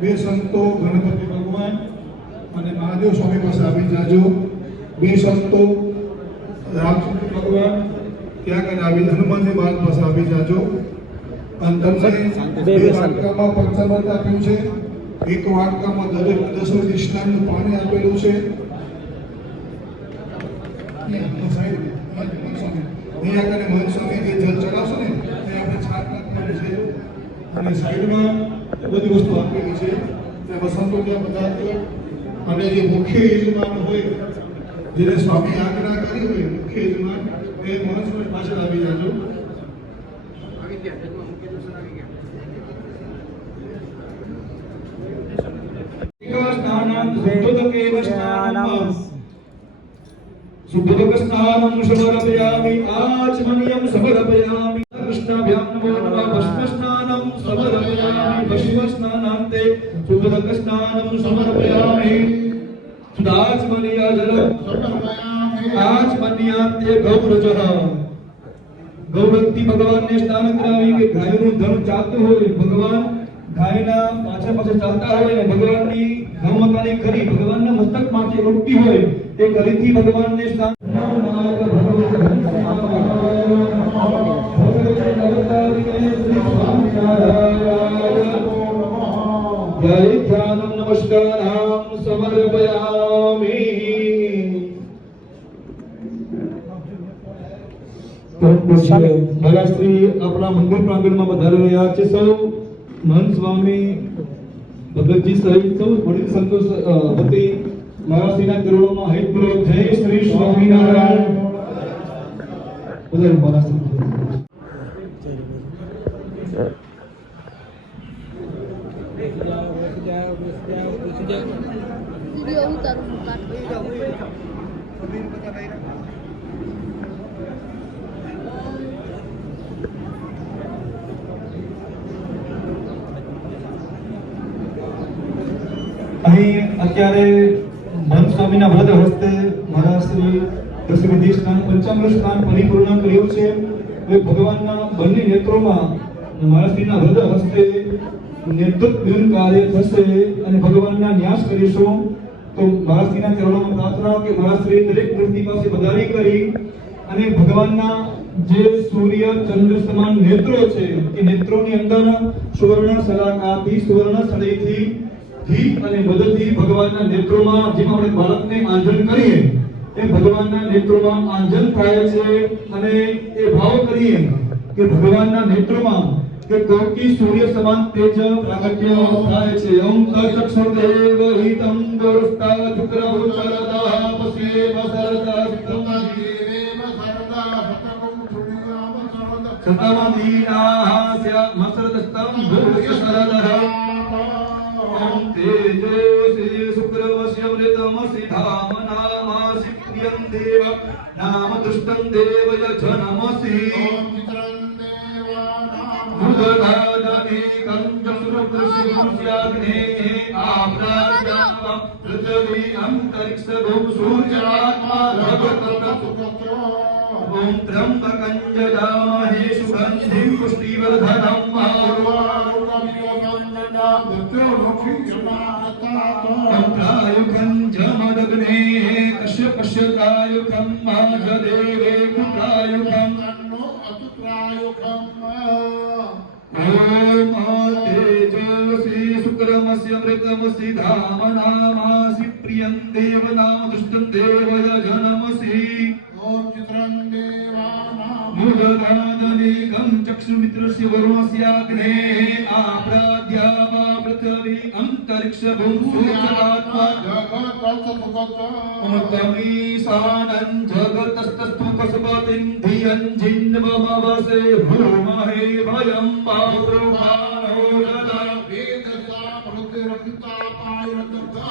બે સંતો ગણપતિ ભગવાન અને મહાદેવ સ્વામી પાસે આવી જાજો. બે સંતો રામચંદ્ર ભગવાન ત્યાં કને આવી હનુમાનજી મહારાજ પાસે આવી જાજો. અને તમને બે વાટકામાં પંચામૃત આપ્યું છે. એક વાટકામાં દરેક 10 સ્નાનનું પાણી આપેલું છે. અહીંયા કને મહંત સ્વામી જે જલ ચડાવશો ને તે આપણે છાત નાખવાનું છે. અને સાઈડમાં બધી વસ્તુ આપેલી છે. તે વસંતો ત્યાં બધા અને જે મુખ્ય યજમાન હોય જેને સ્વામી આજ્ઞા કરી હોય મુખ્ય યજમાન એ મહંત સ્વામી પાછળ આવી જાજો. सुबोधकस्नानं समर्पयामि आचमनीयं समर्पयामि कृष्णाभ्यां नमो नमः भस्मस्नानं समर्पयामि भस्मस्नानान्ते सुबोधकस्नानं समर्पयामि सुदाचमनीय जलं समर्पयामि आचमनीयान्ते गौरजः गौरक्ति भगवानने स्नान करावी કે ગાયનું ધન ચાલતું હોય ભગવાન ગાયના પાછળ પાછળ ચાલતા હોય અને ભગવાનની ગૌમતાની કરી ભગવાનના મસ્તક માથે ઉડતી હોય એ કરીથી ભગવાનને સ્નાન જય ધ્યાનમ નમસ્કારામ સમર્પયામિ. ભગવાશ્રી આપણા મંદિર પ્રાંગણમાં વધારી રહ્યા છે. સૌ મહંત સ્વામી ભગતજી સહિત સૌ વડીલ સંતોષ વતી મહારાષ્ટ્રના કરોડોમાં હિતપૂર્વક જય શ્રી સ્વામિનારાયણ. બધા મહારાષ્ટ્ર અહીં અત્યારે મહંત સ્વામીના વૃદ્ધ હસ્તે મહારાજશ્રી દશવિધિ સ્નાન પંચામૃત સ્નાન પરિપૂર્ણ કર્યું છે. ભગવાનના બંને નેત્રોમાં મહારાજશ્રીના વૃદ્ધ હસ્તે નેતૃત્વ કાર્ય થશે અને ભગવાનના ન્યાસ કરીશું. તો મહારાજશ્રીના ચરણોમાં પ્રાર્થના કે મહારાજશ્રી દરેક મૂર્તિ પાસે વધારી કરી અને ભગવાનના જે સૂર્ય ચંદ્ર સમાન નેત્રો છે એ નેત્રોની અંદર સુવર્ણ સલાકાથી સુવર્ણ સળીથી ઘી અને મદદથી ભગવાનના નેત્રોમાં જેમ આપણે બાળકને આંજન કરીએ એ ભગવાનના નેત્રોમાં આંજન થાય છે. અને એ ભાવ કરીએ કે ભગવાનના નેત્રોમાં કે કોટી સૂર્ય સમાન તેજ પ્રાગટ્ય થાય છે. ઓમ તત્સુદેવ હિતં ગોરસ્તા શુક્રવ સરદા પસેવ સરદા વિક્રમજીવેવ સરદા શતકં સુનિયામ સરદા શતમદીનાસ્ય મસરદસ્તં ભૂય સરદઃ ओम तेजोसी शुक्रवस्य अमृतमसि धामनामासि प्रियं देव नाम दुष्टं देवय जनमसि ओम चित्रं देवानां मुदधादनेकं चतुर्दशमुष्याग्ने आप्राज्यां पृथ्वी अंतरिक्ष भूम सूर्यात्मा भगवतः ओम त्र्यंबकं यजामहे सुगन्धिं पुष्टिवर्धनं प्रायुखं जमदग्ने कश्यपस्य प्रायुखं महादेवे प्रायुखं तन्नो अतुप्रायुखं ओम तेजोसी शुक्रमस्य अमृतमसि धामनामासि प्रियं देव नाम दुष्टं देवय जनमसि ओम चित्रं देवानां मुदधादनेकं चक्षुमित्रस्य वरुणस्याग्ने आप्राद्यावा पृथ्वी अंतरिक्ष भूम सूर्यात्मा अमृतमीशानं जगतस्तस्तु कसपतिं धियं जिन्वमवसे भूमहे भयं पावृमानो यदा वेदसा प्रतिरक्षिता पायरतथा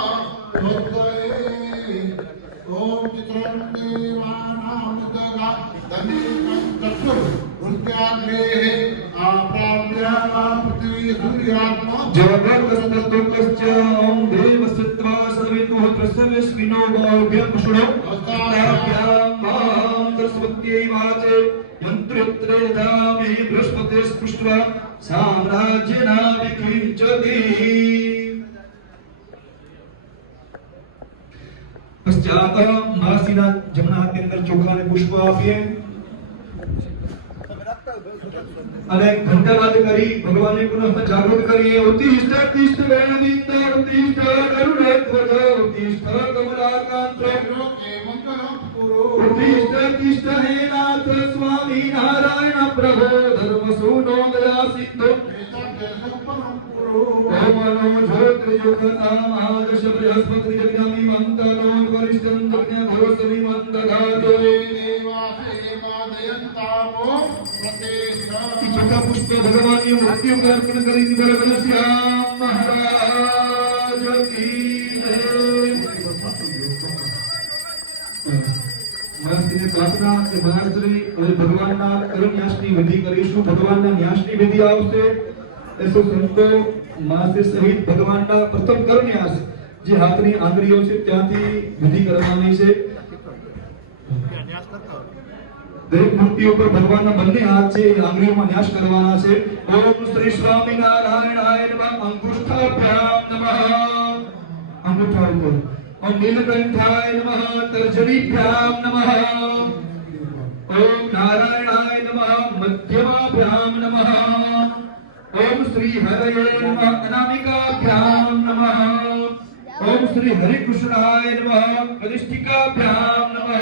ओम चित्रं देवानां मुदगा दनेकं चक्षुः उद्याग्ने आप्राप्यावा पृथ्वी सूर्यात्मा जगतस्तस्तु कश्चन देवसत्त्वा सवितुः प्रसविस्विनो भव्यं शुणो अस्ताभ्यां मां सरस्वत्यै वाचे यन्त्रोत्रेधामि बृहस्पतिः स्पृष्ट्वा साम्राज्यनाभिकिञ्चति પશ્ચાત માસીના જમણા હાથની અંદર ચોખાને પુષ્પ આપીએ અને ઘંટાવાદ કરી ભગવાનને પુનઃ જાગૃત કરીએ. ઉત્તિષ્ઠ તિષ્ઠ વેદિત ઉત્તિષ્ઠ કરુણધ્વજ ઉત્તિષ્ઠ કમલાકાંત ઉત્તિષ્ઠ તિષ્ઠ હે નાથ સ્વામી નારાયણ પ્રભો ધર્મ સુનો દયા સિદ્ધો ઓમ નમો જ્યોતિર્યુગતામાદશ બૃહસ્પતિ જગ્યામિ મંતનો વરિષ્ઠં જગ્યા ધરોસમિ મંતઘાતો ચોખા પુષ્પ ભગવાનની મૂર્તિ ઉપર અર્પણ કરી દીધા. ઘનશ્યામ મહારાજ કી જય. મહારાજની પ્રાર્થના કે મહારાજશ્રી હવે ભગવાનના કરુણ્યાસની વિધિ કરીશું. ભગવાનના ન્યાસની વિધિ આવશે. એસો સંતો મહારાજ સહિત ભગવાનના પ્રથમ કરુણ્યાસ જે હાથની આંગળીઓ છે ત્યાંથી વિધિ કરવાની છે. દરેક મૂર્તિ ઉપર ભગવાનના બંને હાથ છે એ આંગળીઓમાં ન્યાસ કરવાના છે. ઓમ શ્રી સ્વામિનારાયણાય નમઃ. અંગુષ્ઠાભ્યામ નમઃ. અંગૂઠા ઉપર. ઓમ નીલકંઠાય નમઃ. તર્જનીભ્યામ નમઃ. ઓમ નારાયણાય નમઃ. મધ્યમાભ્યામ નમઃ. ઓમ શ્રી હરયે નમઃ. અનામિકાભ્યામ નમઃ. ઓમ શ્રી હરિકૃષ્ણાય નમઃ. કનિષ્ઠિકાભ્યામ નમઃ.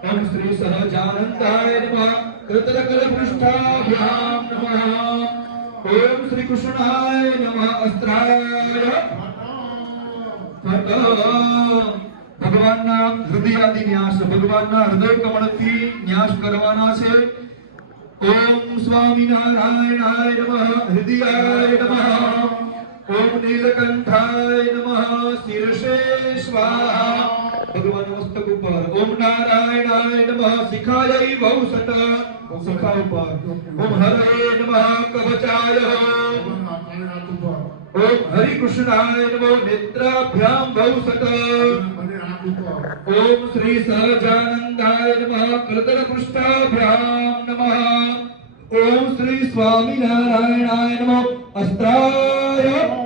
ओम श्री सहजानंदाय नमः. कृतकलपृष्ठाभ्याम नमः. ओम श्री कृष्णाय नमः. अस्त्राय ભગવાનના હૃદયાદિ ન્યાસ ભગવાનના હૃદય કમળથી ન્યાસ કરવાના છે. ઓમ સ્વામિનારાયણાય નમઃ. હૃદયાય નમઃ. ઓમ નીલકંઠાય નમઃ. શીર્ષે સ્વાહા. ભગવાનના મસ્તક ઉપર. ઓમ નારાયણાય નમઃ. શિખાય વૌસટ. શિખા ઉપર. ઓમ હરયે નમઃ. કવચાય. ઓમ હરિકૃષ્ણાય નમઃ. નેત્રાભ્યામ વૌસટ. ઓમ શ્રી સહજાનંદાય નમઃ. કૃતકપૃષ્ઠાભ્યામ નમઃ. ઓમ શ્રી સ્વામિનારાયણાય નમઃ. અસ્ત્રાય.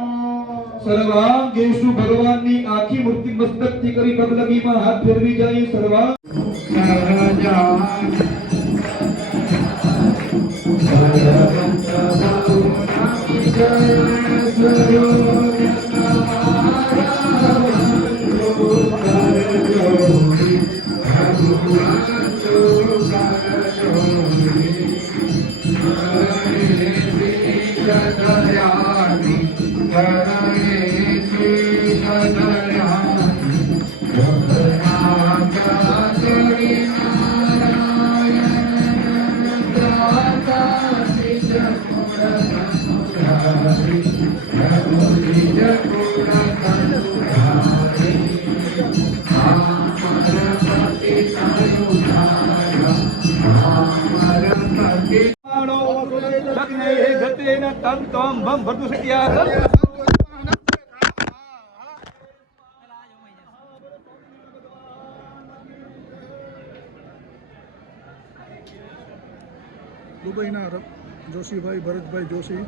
સર્વાંગેષુ ભગવાનની આખી મૂર્તિ મસ્તકથી કરી પગલગીમાં હાથ ફેરવી જાય. સર્વાંગ તમ ભમ ભરતું સત્યા. દુબઈના જોશીભાઈ ભરતભાઈ જોશી.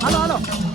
હાલો હાલો